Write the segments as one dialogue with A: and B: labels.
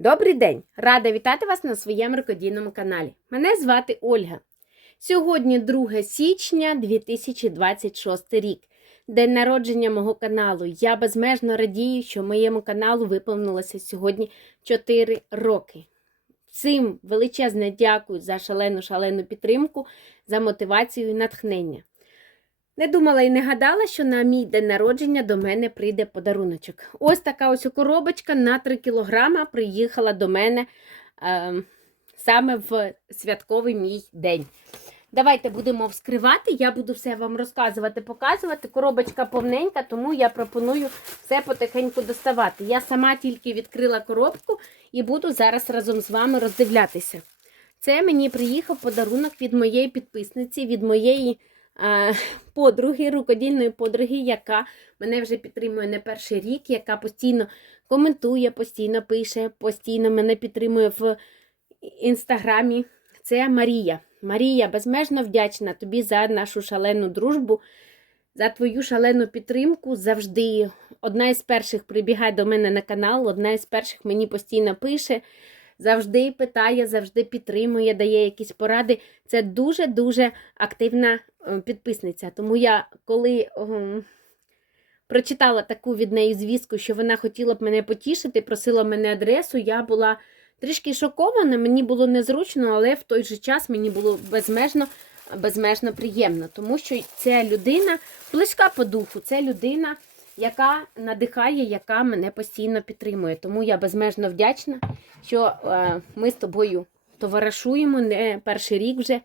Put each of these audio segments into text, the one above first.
A: Добрий день! Рада вітати вас на своєму рукодійному каналі. Мене звати Ольга. Сьогодні 2 січня 2026 рік. День народження мого каналу. Я безмежно радію, що моєму каналу виповнилося сьогодні 4 роки. Всім величезне дякую за шалену шалену підтримку, за мотивацію і натхнення. Не думала і не гадала, що на мій день народження до мене прийде подаруночок. Ось така ось коробочка на 3 кілограма приїхала до мене е, саме в святковий мій день. Давайте будемо вскривати. Я буду все вам розказувати, показувати. Коробочка повненька, тому я пропоную все потихеньку доставати. Я сама тільки відкрила коробку і буду зараз разом з вами роздивлятися. Це мені приїхав подарунок від моєї підписниці, від моєї подруги, рукодільної подруги, яка мене вже підтримує не перший рік, яка постійно коментує, постійно пише, постійно мене підтримує в інстаграмі. Це Марія. Марія, безмежно вдячна тобі за нашу шалену дружбу, за твою шалену підтримку. Завжди одна із перших прибігає до мене на канал, одна із перших мені постійно пише, завжди питає, завжди підтримує, дає якісь поради. Це дуже-дуже активна е, підписниця. Тому я коли. Прочитала таку від неї звістку, що вона хотіла б мене потішити, просила мене адресу. Я була трішки шокована, мені було незручно, але в той же час мені було безмежно, безмежно приємно, тому що ця людина близька по духу, це людина, яка надихає, яка мене постійно підтримує. Тому я безмежно вдячна, що е, ми з тобою товаришуємо не перший рік вже.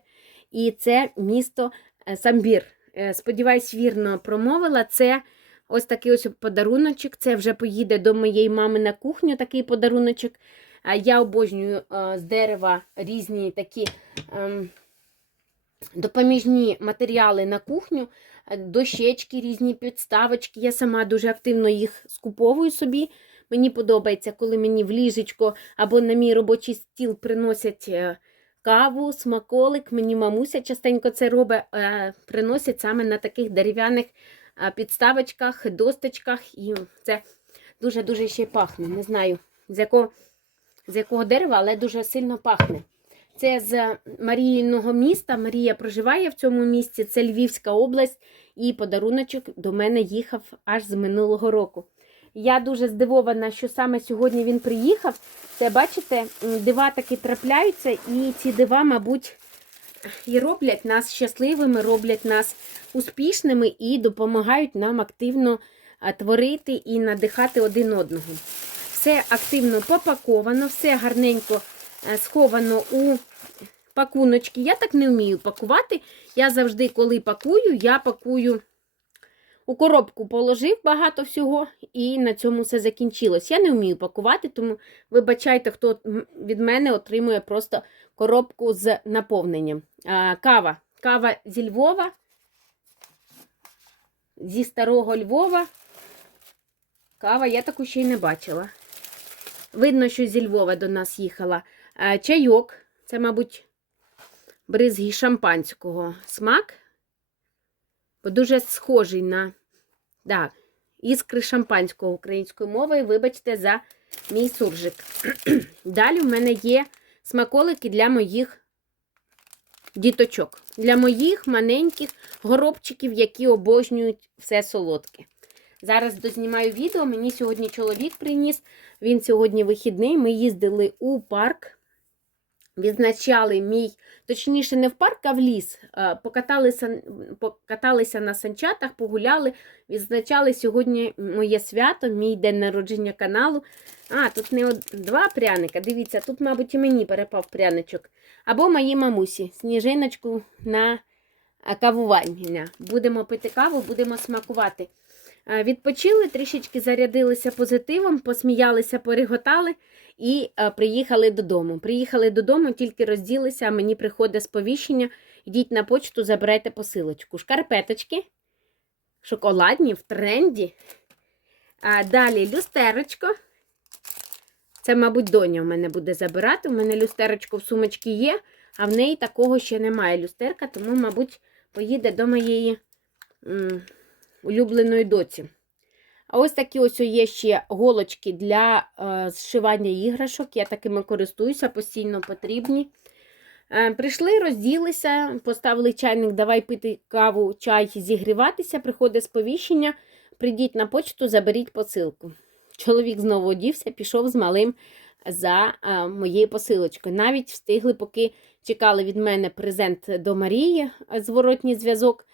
A: І це місто е, Самбір. Е, Сподіваюсь, вірно промовила. Це ось такий ось подаруночок. Це вже поїде до моєї мами на кухню такий подаруночок. Я обожнюю з дерева різні такі ем, допоміжні матеріали на кухню, е, дощечки, різні підставочки. Я сама дуже активно їх скуповую собі. Мені подобається, коли мені в ліжечко або на мій робочий стіл приносять е, каву, смаколик. Мені мамуся частенько це робить, е, приносять саме на таких дерев'яних підставочках, досточках. І це дуже-дуже ще пахне. Не знаю, з якого з якого дерева, але дуже сильно пахне. Це з Маріїного міста. Марія проживає в цьому місті, це Львівська область, і подаруночок до мене їхав аж з минулого року. Я дуже здивована, що саме сьогодні він приїхав. Це, бачите, дива таки трапляються, і ці дива, мабуть, і роблять нас щасливими, роблять нас успішними і допомагають нам активно творити і надихати один одного. Все активно попаковано, все гарненько сховано у пакуночки. Я так не вмію пакувати. Я завжди, коли пакую, я пакую у коробку положив багато всього, і на цьому все закінчилось. Я не вмію пакувати, тому вибачайте, хто від мене отримує просто коробку з наповненням. А, Кава. Кава зі Львова, зі старого Львова. Кава я таку ще й не бачила. Видно, що зі Львова до нас їхала. А, Чайок. Це, мабуть, бризги шампанського смак. Бо дуже схожий на да, іскри шампанського українською мовою. Вибачте за мій суржик. Далі в мене є смаколики для моїх діточок. Для моїх маленьких горобчиків, які обожнюють все солодке. Зараз дознімаю відео. Мені сьогодні чоловік приніс. Він сьогодні вихідний. Ми їздили у парк. Відзначали мій, точніше, не в парк, а в ліс. Е, Покаталися, покаталися на санчатах, погуляли. Відзначали сьогодні моє свято, мій день народження каналу. А, тут не два пряника. Дивіться, тут, мабуть, і мені перепав пряничок. Або моїй мамусі. Сніжиночку на кавування. Будемо пити каву, будемо смакувати. Е, Відпочили, трішечки зарядилися позитивом, посміялися, пореготали і е, приїхали додому. Приїхали додому, тільки розділися, а мені приходить сповіщення. Йдіть на почту, забирайте посилочку. Шкарпеточки, шоколадні в тренді. А далі люстерочко. Це, мабуть, доня в мене буде забирати. У мене люстерочко в сумочці є, а в неї такого ще немає люстерка, тому, мабуть, поїде до моєї улюбленої доці. А ось такі ось є ще голочки для е, зшивання іграшок. Я такими користуюся, постійно потрібні. Е, прийшли, розділися, поставили чайник, давай пити каву, чай, зігріватися. Приходить сповіщення. Прийдіть на почту, заберіть посилку. Чоловік знову одівся, пішов з малим за е, моєю посилочкою. Навіть встигли, поки чекали від мене презент до Марії, е, зворотній зв'язок.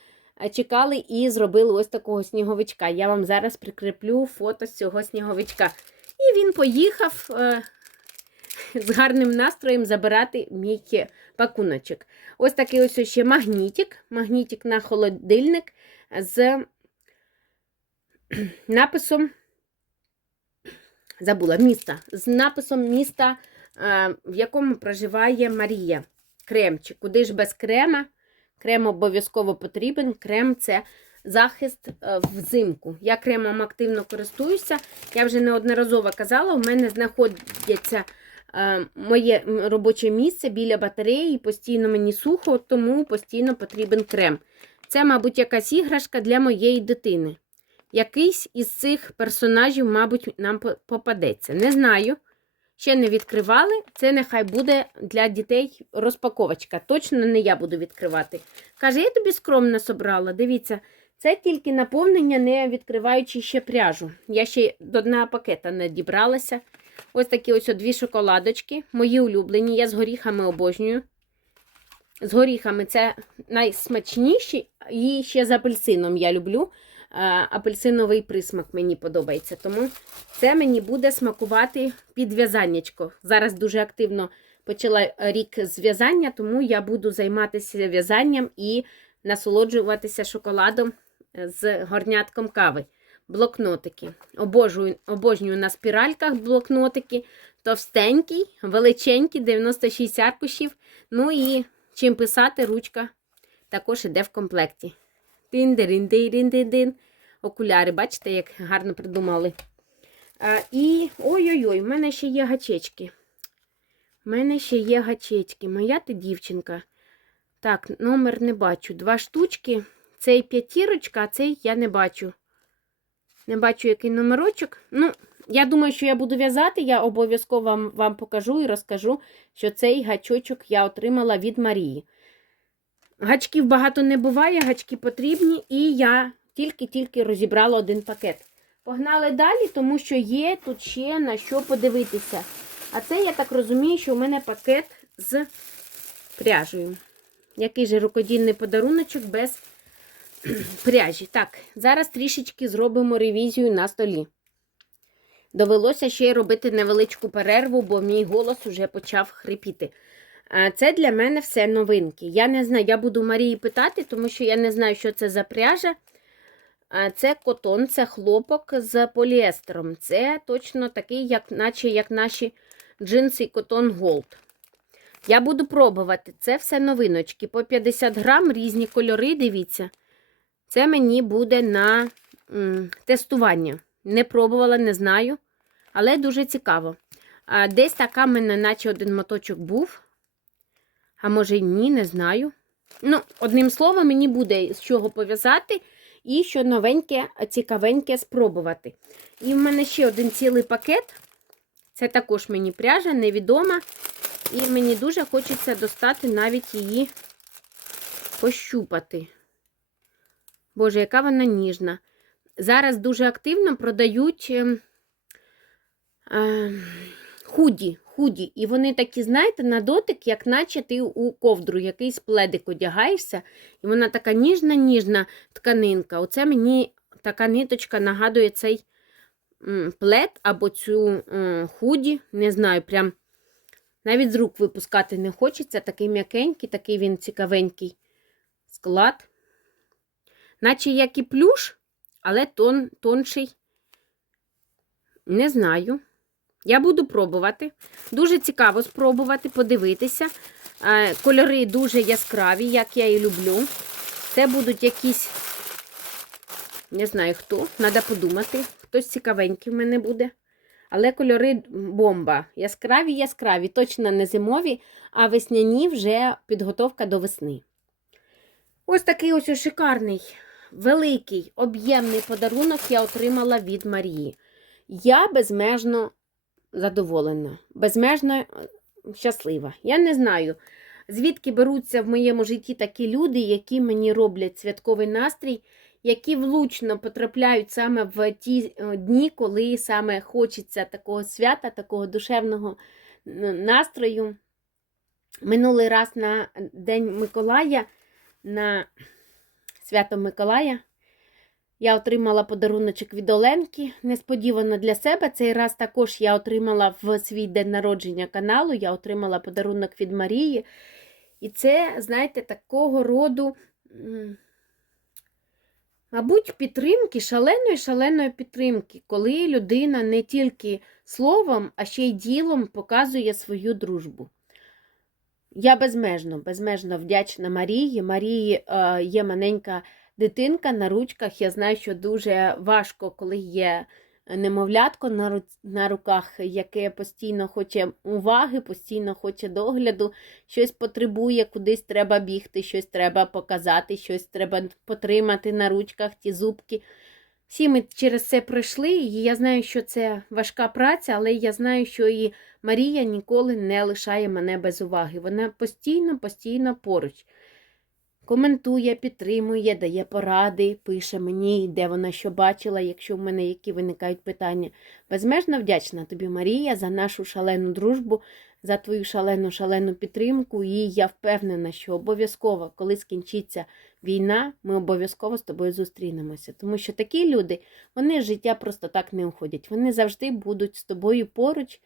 A: Е, Чекали і зробили ось такого сніговичка. Я вам зараз прикріплю фото з цього сніговичка. І він поїхав е, з гарним настроєм забирати мій пакуночок. Ось такий ось ще магнітик. Магнітик на холодильник з написом забула міста. З написом міста, е, в якому проживає Марія. Кремчик. Куди ж без крема? Крем обов'язково потрібен. Крем це захист е, взимку. Я кремом активно користуюся. Я вже неодноразово казала, у мене знаходяться е, моє робоче місце біля батареї, постійно мені сухо, тому постійно потрібен крем. Це, мабуть, якась іграшка для моєї дитини. Якийсь із цих персонажів, мабуть, нам попадеться. Не знаю. Ще не відкривали. Це нехай буде для дітей розпаковочка. Точно не я буду відкривати. Каже, я тобі скромно собрала. Дивіться, це тільки наповнення, не відкриваючи ще пряжу. Я ще до дна пакета не дібралася. Ось такі ось дві шоколадочки. Мої улюблені. Я з горіхами обожнюю. З горіхами це найсмачніші. І ще з апельсином я люблю. Е, Апельсиновий присмак мені подобається. Тому це мені буде смакувати під в'язаннячко. Зараз дуже активно почала рік з в'язання, тому я буду займатися в'язанням і насолоджуватися шоколадом з горнятком кави. Блокнотики. Обожнюю, обожнюю на спіральках блокнотики. Товстенький, величенький, 96 аркушів. Ну і чим писати, ручка також іде в комплекті. Тин-дирин-дирин-дин-дин. Окуляри, бачите, як гарно придумали. А, і ой-ой-ой, в мене ще є гачечки. У мене ще є гачечки. Моя ти дівчинка. Так, номер не бачу. Два штучки. Цей п'ятірочка, а цей я не бачу. Не бачу, який номерочок. Ну, я думаю, що я буду в'язати. Я обов'язково вам, вам покажу і розкажу, що цей гачочок я отримала від Марії. Гачків багато не буває, гачки потрібні, і я тільки-тільки розібрала один пакет. Погнали далі, тому що є тут ще на що подивитися. А це, я так розумію, що у мене пакет з пряжею. Який же рукодільний подаруночок без пряжі. Так, зараз трішечки зробимо ревізію на столі. Довелося ще й робити невеличку перерву, бо мій голос уже почав хрипіти. Це для мене все новинки. Я не знаю, я буду Марії питати, тому що я не знаю, що це за пряжа. Це котон, це хлопок з поліестером. Це точно такий, як, наче як наші джинси котон Gold. Я буду пробувати. Це все новиночки. По 50 грам різні кольори, дивіться. Це мені буде на м, тестування. Не пробувала, не знаю. Але дуже цікаво. Десь така в мене, наче один моточок був. А може й ні, не знаю. Ну, одним словом, мені буде з чого пов'язати і що новеньке, цікавеньке спробувати. І в мене ще один цілий пакет. Це також мені пряжа, невідома. І мені дуже хочеться достати навіть її пощупати. Боже, яка вона ніжна. Зараз дуже активно продають ем, е, худі, худі. І вони такі, знаєте, на дотик, як наче ти у ковдру якийсь пледик одягаєшся. І вона така ніжна-ніжна тканинка. Оце мені така ниточка нагадує цей плед або цю м, худі. Не знаю, прям навіть з рук випускати не хочеться. Такий м'якенький, такий він цікавенький склад. Наче як і плюш, але тон, тонший. Не знаю. Я буду пробувати. Дуже цікаво спробувати, подивитися. Е, Кольори дуже яскраві, як я і люблю. Це будуть якісь, не знаю хто, треба подумати. Хтось цікавенький в мене буде. Але кольори бомба. Яскраві, яскраві. Точно не зимові, а весняні вже підготовка до весни. Ось такий ось шикарний великий об'ємний подарунок я отримала від Марії. Я безмежно задоволена, безмежно е, щаслива. Я не знаю, звідки беруться в моєму житті такі люди, які мені роблять святковий настрій, які влучно потрапляють саме в ті е, дні, коли саме хочеться такого свята, такого душевного настрою. Минулий раз на День Миколая, на свято Миколая, я отримала подаруночок від Оленки. Несподівано для себе. Цей раз також я отримала в свій день народження каналу, я отримала подарунок від Марії. І це, знаєте, такого роду, мабуть, підтримки, шаленої шаленої підтримки, коли людина не тільки словом, а ще й ділом показує свою дружбу. Я безмежно, безмежно вдячна Марії. Марії е, є маленька дитинка на ручках. Я знаю, що дуже важко, коли є немовлятко на, ру... на руках, яке постійно хоче уваги, постійно хоче догляду, щось потребує, кудись треба бігти, щось треба показати, щось треба потримати на ручках, ті зубки. Всі ми через це пройшли, і я знаю, що це важка праця, але я знаю, що і Марія ніколи не лишає мене без уваги. Вона постійно, постійно поруч. Коментує, підтримує, дає поради, пише мені, де вона що бачила, якщо в мене які виникають питання. Безмежно вдячна тобі, Марія, за нашу шалену дружбу, за твою шалену шалену підтримку. І я впевнена, що обов'язково, коли скінчиться війна, ми обов'язково з тобою зустрінемося. Тому що такі люди, вони життя просто так не уходять. Вони завжди будуть з тобою поруч,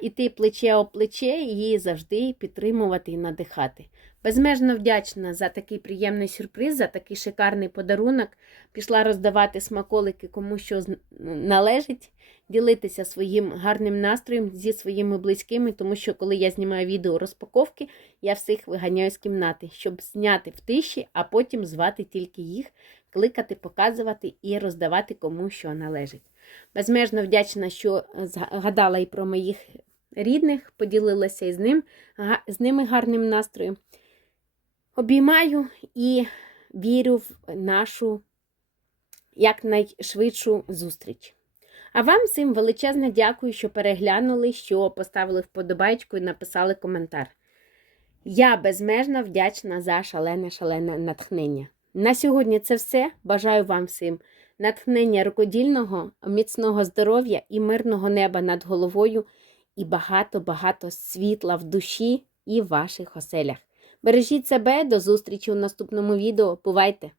A: іти плече о плече і завжди підтримувати і надихати. Безмежно вдячна за такий приємний сюрприз, за такий шикарний подарунок. Пішла роздавати смаколики кому що належить, ділитися своїм гарним настроєм зі своїми близькими, тому що коли я знімаю відео розпаковки, я всіх виганяю з кімнати, щоб зняти в тиші, а потім звати тільки їх, кликати, показувати і роздавати кому що належить. Безмежно вдячна, що згадала і про моїх рідних, поділилася із ним, з ними гарним настроєм. Обіймаю і вірю в нашу якнайшвидшу зустріч. А вам всім величезне дякую, що переглянули, що поставили вподобайку і написали коментар. Я безмежно вдячна за шалене шалене натхнення. На сьогодні це все. Бажаю вам всім натхнення рукодільного, міцного здоров'я і мирного неба над головою, і багато-багато світла в душі і в ваших оселях. Бережіть себе, до зустрічі у наступному відео. Бувайте!